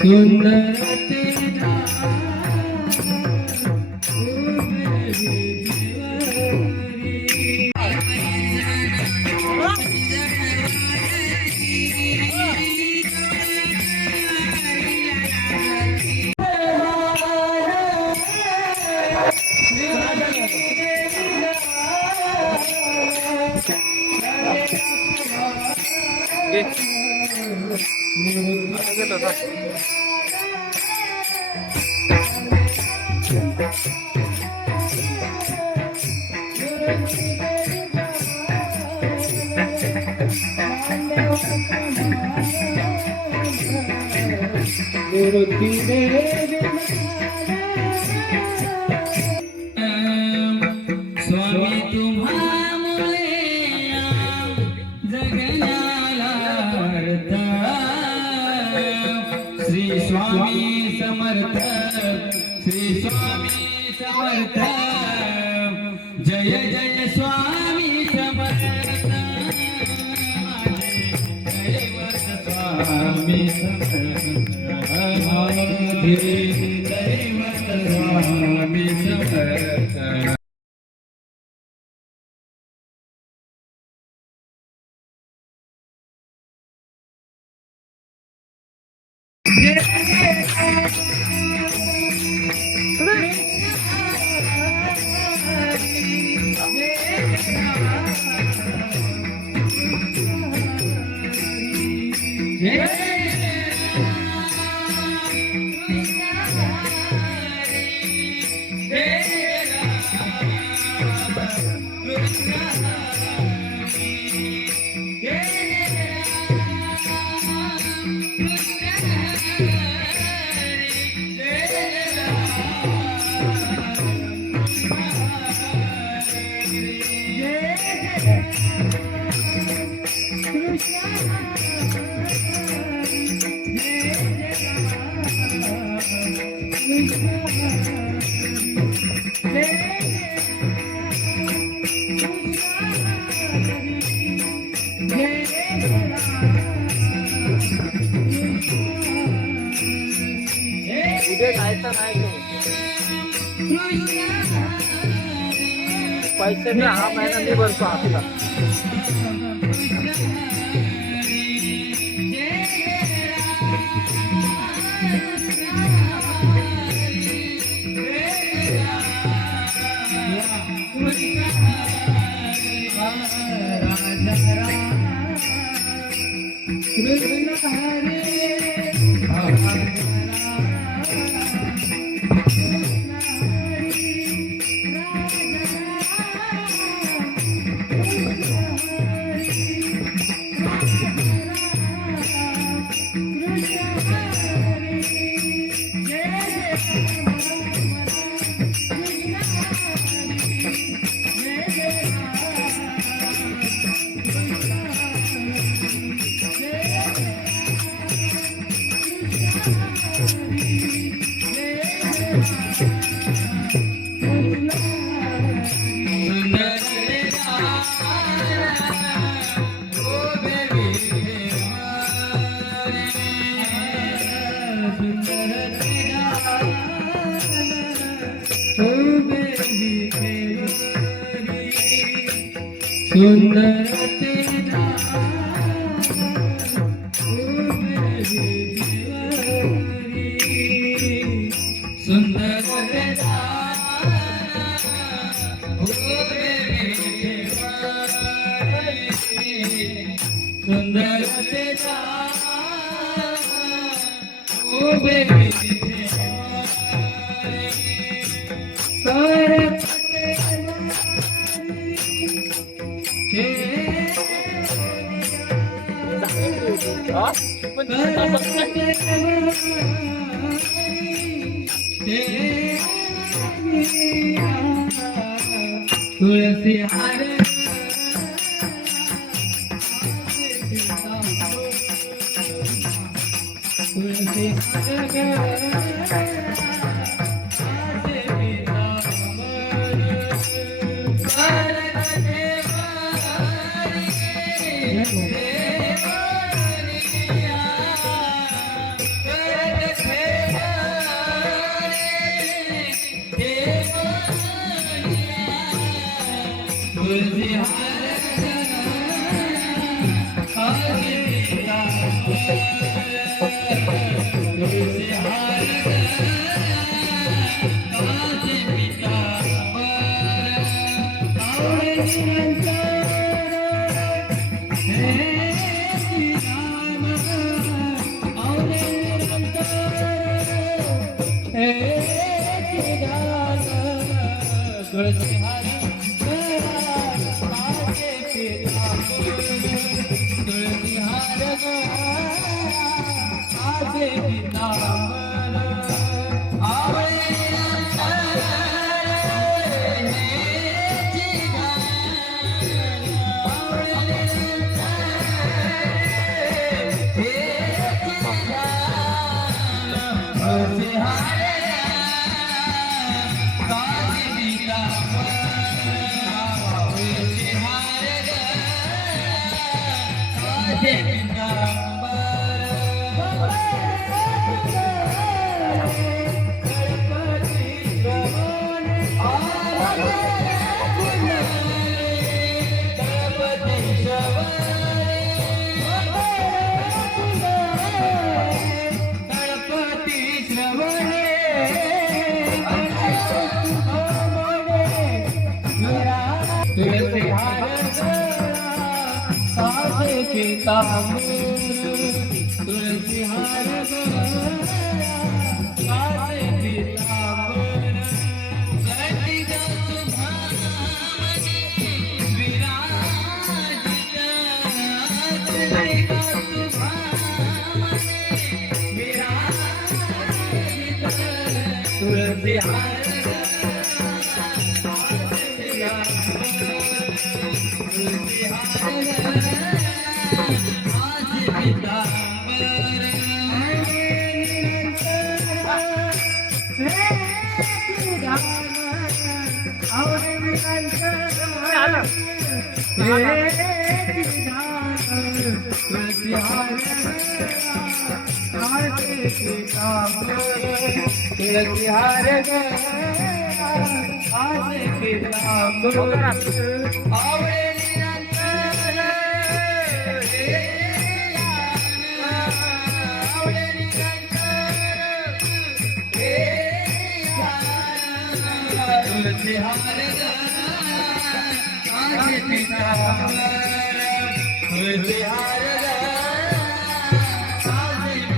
सुंदर स्वामी तुम्हामुळे जगण्याला अर्थ श्री स्वामी समर्थ श्री स्वामी समर्थ जय जय स्वामी समर्थ दैवत स्वामी समर्थ दैवत स्वामी समर्थ पैसे मी हा महिना मी भरतो आपला सुंदर तेरा सुंदर तेरा सुंदर तेरा ओ बेबी तुलसी हार तुलसी तुळसी हार काचे पितांबर आवडे निरंतर हे श्रीराम आवडे निरंतर हे श्रीराम तुळसी हार काचे पितांबर तुळसी हार काचे पितांबर आवडे तुळसी हार काचे पितांबर तुळसी हार काचे पितांबर गटिका सुभामणी विराजित गटिका सुभामणी विराजित तुळसी हार तुळसी हार काचे पितांबर आवडे निरंतर आवडे निरंतर तुळसी हार काचे पितांबर तुळसी हार काचे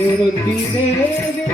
निवृत्ती देवी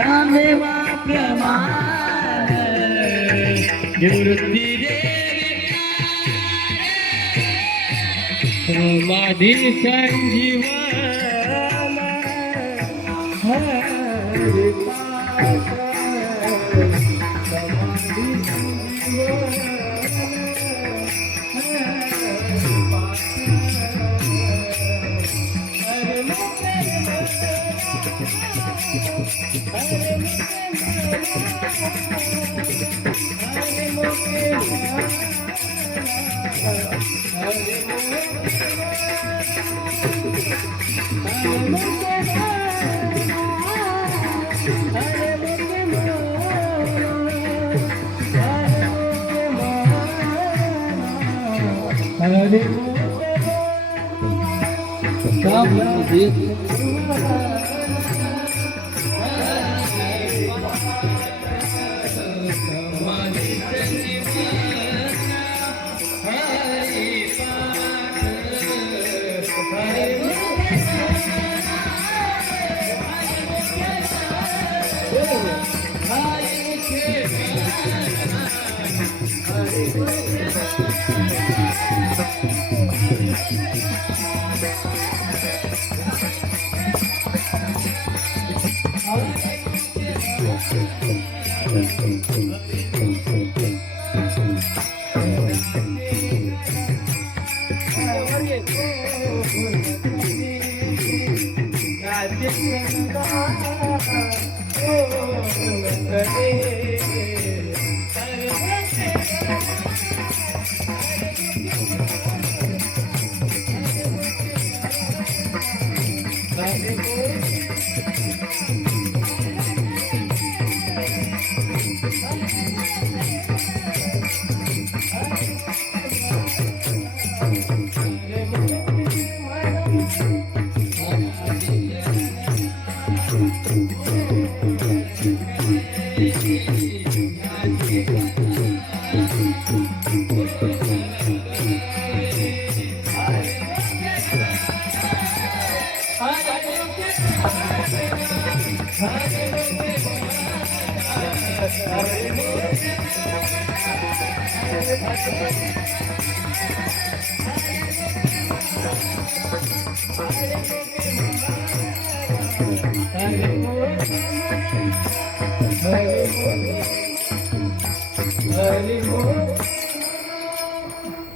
नामदेवा प्रमाण निवृत्ती समाधी संजीवन हरि पाठ समाधी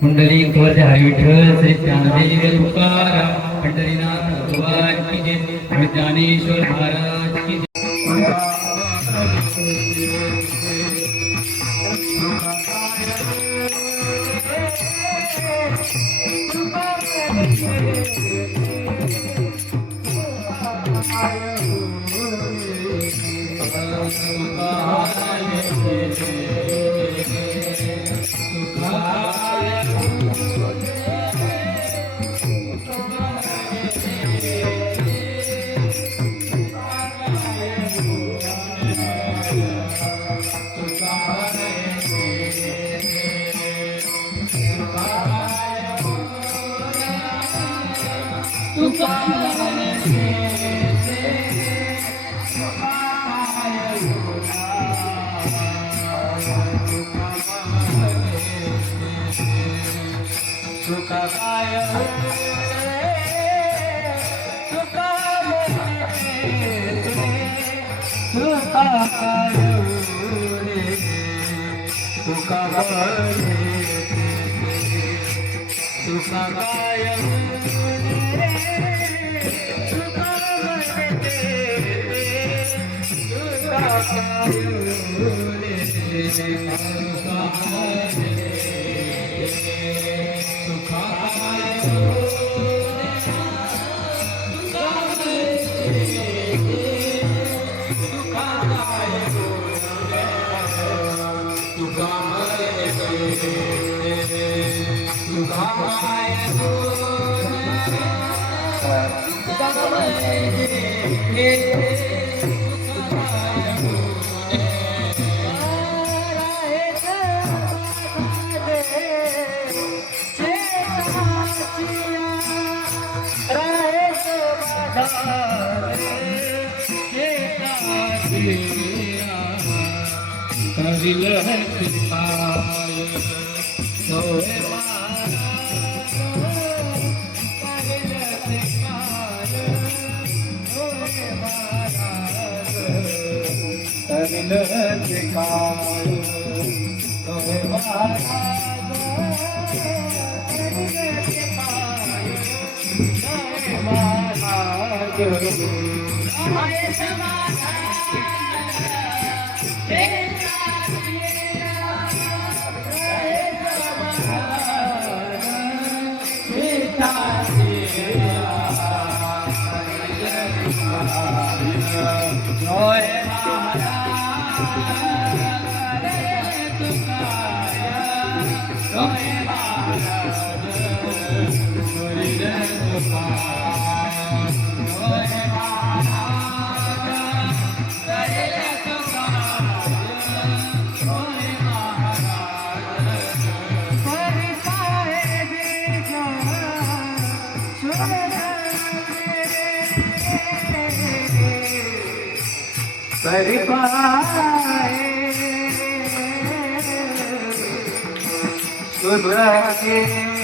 कुंडली ध्वज हरी विठ्ठल श्री ज्ञानदेवी तुकाराम पंढरीनाथ भगवान की जय ज्ञानेश्वर महाराज की करिलहते काय होय महाराज करिलहते काय होय महाराज करिलहते काय होय महाराज करिलहते काय होय महाराज करि पाए सुधरे करि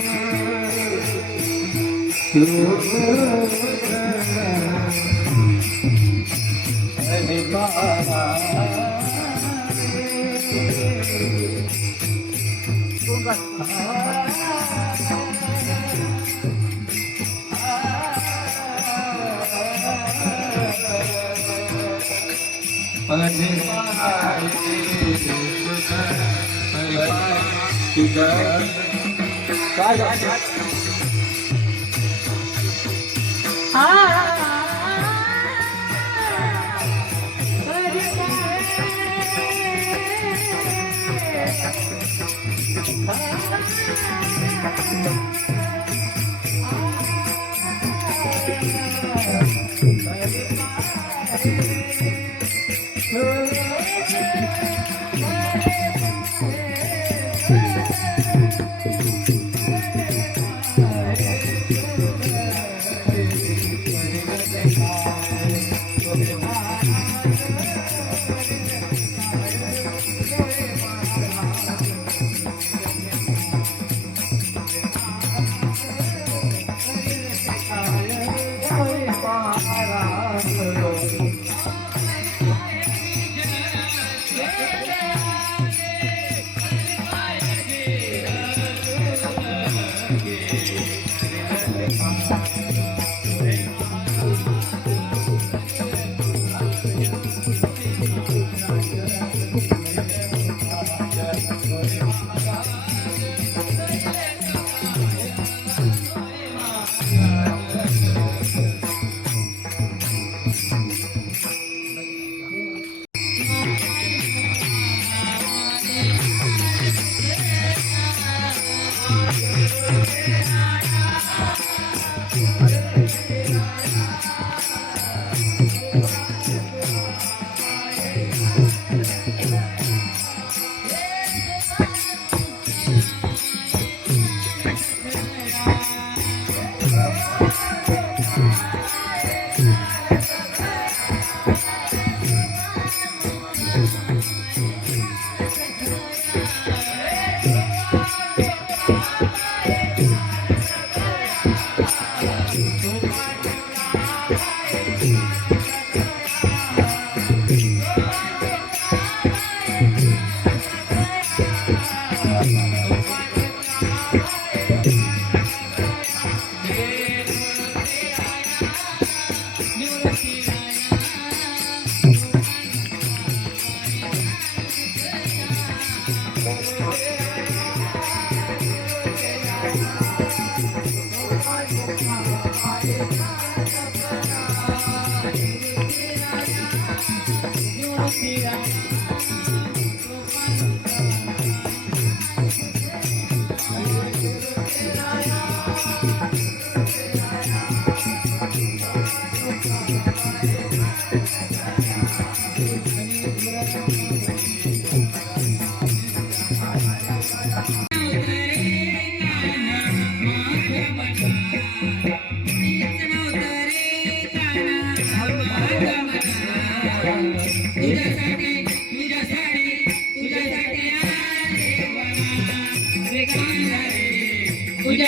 तुझ्यासाठी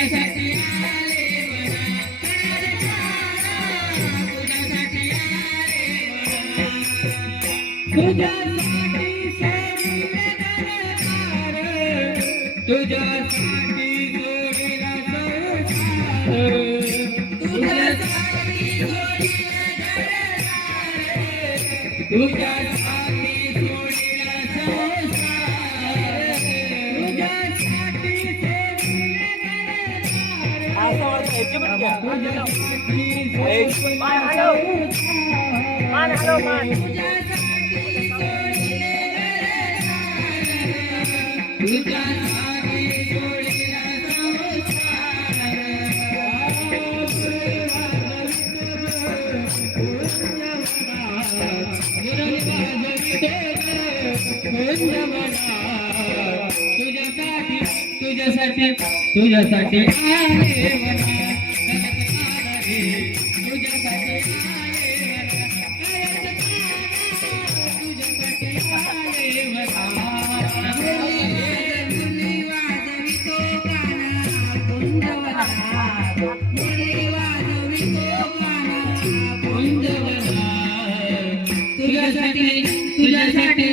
तुझ्यासाठी आले म्हणा तुझ्यासाठी आले म्हणा तुझ्यासाठी सोडिले घरदार तुझ्यासाठी सोडिला संसार तुझ्यासाठी सोडिले घरदार तुझ्यासाठी सोडिला संसार तुझ्यासाठी सोडिले तुझ्यासाठी तुझ्यासाठी आले म्हणा तुझ्यासाठी आले म्हणा मुरली वाजवितो काना कुंजवना मुरली वाजवितो काना कुंजवना तुझ्यासाठी तुझ्यासाठी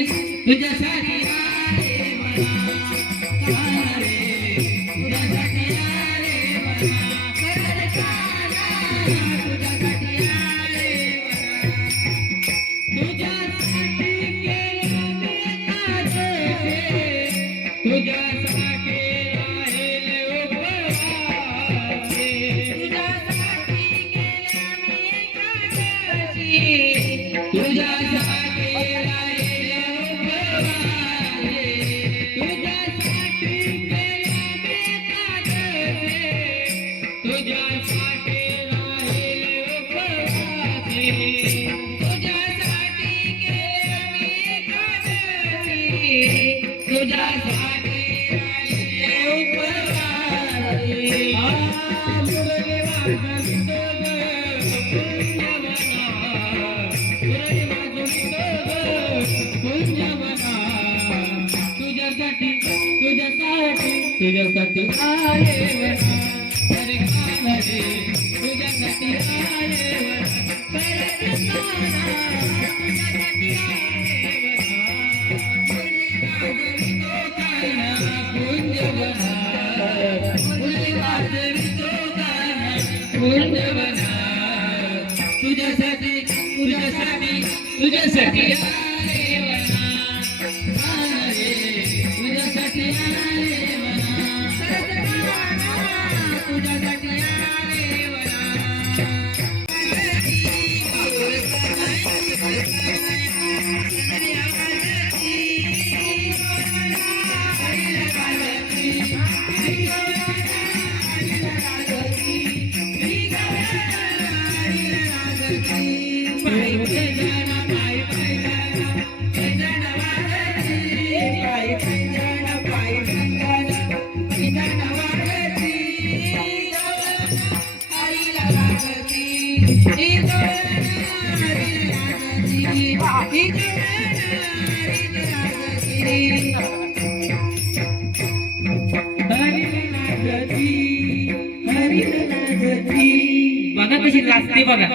तुझ्यासाठी आले म्हणा तुझ्यासाठी आले म्हणा तुझ्यासाठी आले म्हणा तुझ्यासाठी केलं मी एकादशी तुझ्यासाठी राहील उपवासी तुझ्यासाठी केलं मी एकादशी तुझ्यासाठी राहील उपवासी तुझ्यासाठी केलं मी एकादशी तुझ्यासाठी राहील उपवासी तुझ्यासाठी केलं मी एकादशी तुझ्यासाठी राहील उपवासी मुरली वाजवितो मुरली वाजवितो कुंजवना तुझ्यासाठी तुझ्यासाठी तुझ्यासाठी आले म्हणा अरे काना रे तुझ्यासाठी आले म्हणा अरे काना तुझ्यासाठी आले म्हणा मुरली वाजवितो काना कुंजवना मुरली वाजवितो काना कुंजवना तुझ्यासाठी तुझ्यासाठी तुझ्यासाठी आले म्हणा काना रे तुझ्यासाठी आले म्हणा तुझ्यासाठी आले म्हणा बघा कशी लाजते बघा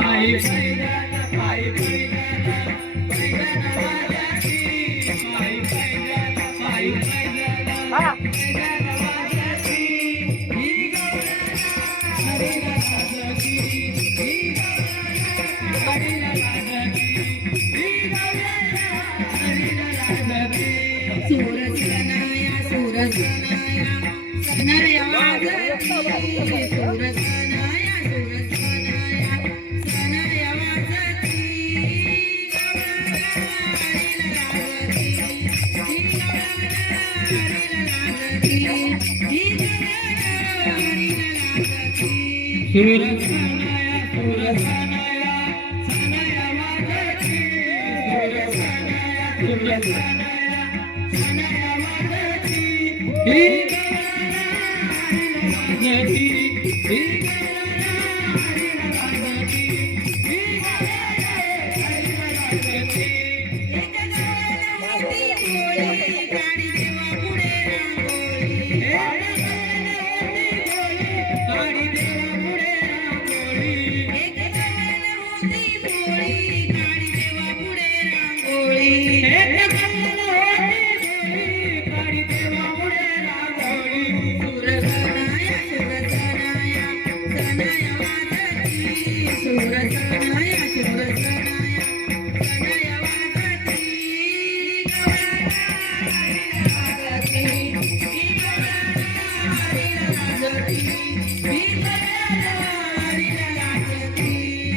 पायी पैदल सनया वाजती सुरसनाया सुरसनाया सनया वाजती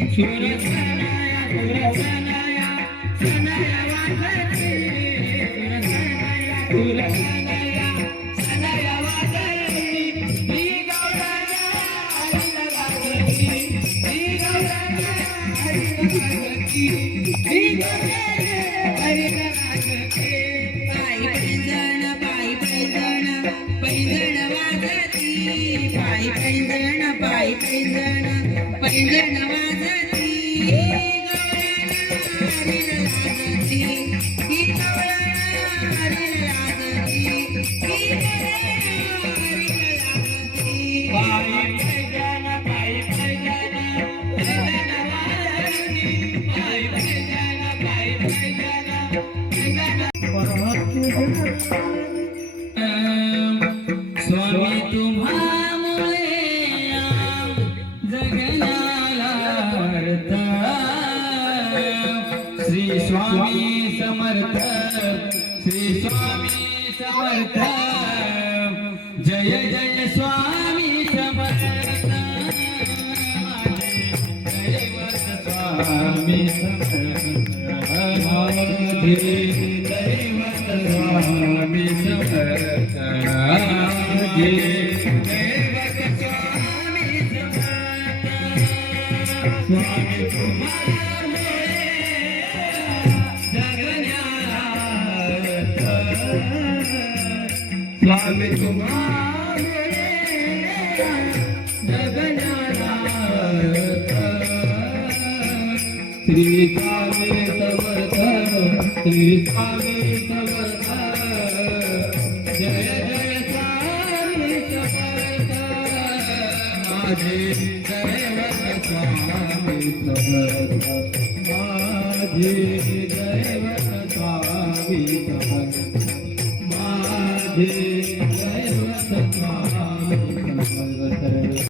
सुरसनाया सुरसनाया सनया वाजती सुरसनाया सनया वाजती ही पैंजण वाजती स्वामी तुम्हामुळे जगण्याला अर्थ श्री स्वामी समर्थ श्री स्वामी समर्थ जय जय स्वामी समर्थ दैवत स्वामी समर्थ दैवत स्वामी समर्थ स्वामी तुम्हामुळे जगण्याला स्वामी तुम्हामुळे जगण्याला श्री स्वामी समर्थ श्री स्वामी समर्थ जय जय स्वामी समर्थ माझे दैवत स्वामी समर्थ माझे दैवत स्वामी समर्थ माझे